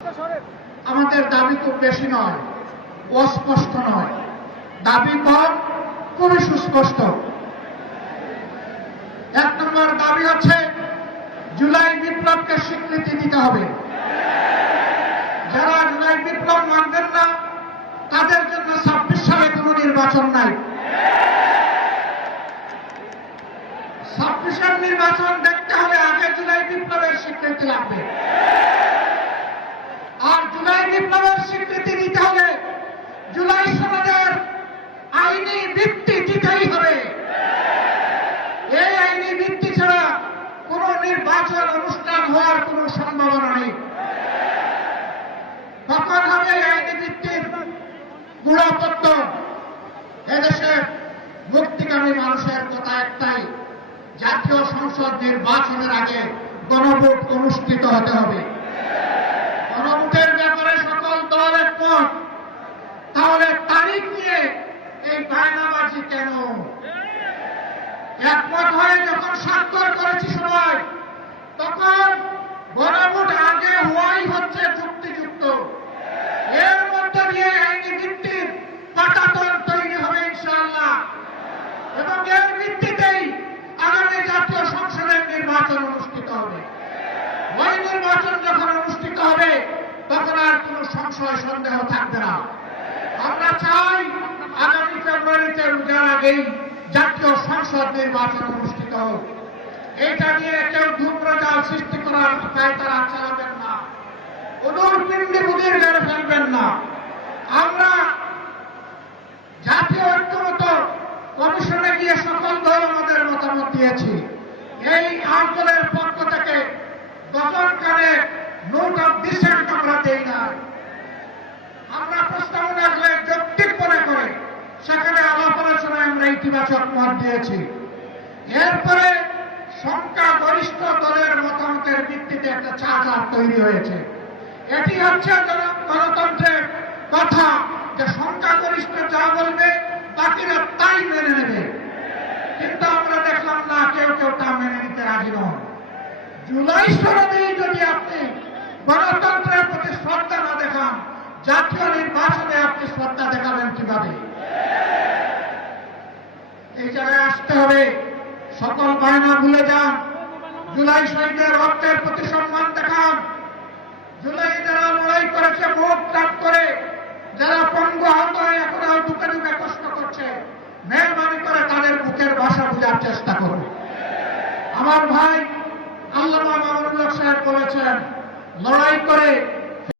আমাদের দাবি খুব বেশি নয়, অস্পষ্ট নয়, দাবি কম, খুবই সুস্পষ্ট। ১ নম্বর দাবি হচ্ছে জুলাই বিপ্লবকে স্বীকৃতি দিতে হবে। যারা জুলাই বিপ্লব মানবেন না তাদের জন্য ২৬ সালে কোনো নির্বাচন নাই। ২৬-এর নির্বাচন দেখতে হলে আগে জুলাই বিপ্লবের স্বীকৃতি লাগবে। আর জুলাই বিপ্লবের স্বীকৃতি দিতে হলে জুলাই সনদের আইনি ভিত্তি দিতেই হবে। এই আইনি ভিত্তি ছাড়া কোন নির্বাচন অনুষ্ঠান হওয়ার কোন সম্ভাবনা নেই। কখন হবে এই আইনি ভিত্তির গুণাপত্তন? এদেশের মুক্তিকামী মানুষের কথা একটাই, জাতীয় সংসদ নির্বাচনের আগে গণভোট অনুষ্ঠিত হতে হবে। গণভোটের ব্যাপারে সকল দল একমত, তাহলে তারিখ নিয়ে এই বায়নাবাজি কেন? একমত হয়ে যখন স্বাক্ষর করেছি সবাই, তখন গণভোট আগে হওয়াই হচ্ছে যুক্তিযুক্ত। এর মধ্যে দিয়ে আইনি ভিত্তির পাটাতন তৈরি হবে ইনশাআল্লাহ, এবং এর ভিত্তিতেই আগামী জাতীয় সংসদের নির্বাচন অনুষ্ঠিত হবে। ওই নির্বাচন যখন অনুষ্ঠিত হবে তখন আর কোনো সংশয় সন্দেহ থাকবে না। আমরা চাই আগামী ফেব্রুয়ারিতে রোজার আগেই জাতীয় সংসদ নির্বাচন অনুষ্ঠিত হোক। এটা নিয়ে কেউ ধূম্রজাল সৃষ্টি করার পায়তারা চালাবেন না, উদুরপিণ্ডি বুদির মেরে ফেলবেন না। আমরা জাতীয় ঐক্যমত কমিশনে গিয়ে সকল দল আমাদের মতামত দিয়েছি। এই আন্দোলনের পক্ষ থেকে গঠনকারে নোট অফ ডিসেন্ট আমরা দেই না। আমরা প্রস্তাবনা আসলে যৌক্তিক মনে করে সেখানে আলাপ আলোচনায় আমরা ইতিবাচক মত দিয়েছি। এরপরে সংখ্যাগরিষ্ঠ দলের মতামতের ভিত্তিতে একটা চার্টার তৈরি হয়েছে। এটি হচ্ছে গণতন্ত্রের কথা, যে সংখ্যাগরিষ্ঠ যা বলবে বাকিরা তাই মেনে নেবে। কিন্তু আমরা দেখলাম না, কেউ কেউ তা মেনে নিতে রাজি নন। জুলাই সনদেই যদি আপনি গণতন্ত্রের প্রতি শ্রদ্ধা না দেখান, জাতীয় নির্বাচনে আপনি শ্রদ্ধা দেখাবেন কিভাবে? এই জায়গায় আসতে হবে। সকল বায়না ভুলে যান, জুলাই শহীদের রক্তের প্রতি সম্মান দেখান। জুলাই যারা লড়াই করেছে মুখ ত্যাগ করে, যারা পঙ্গু আহত হয়ে এখনো বুকে বুকে কষ্ট করছে, মেহরবানি করে তাদের বুকের ভাষা বোঝার চেষ্টা করুন। আমার ভাই আল্লামা মামুনুল হক সাহেব বলেছেন, লড়াই করে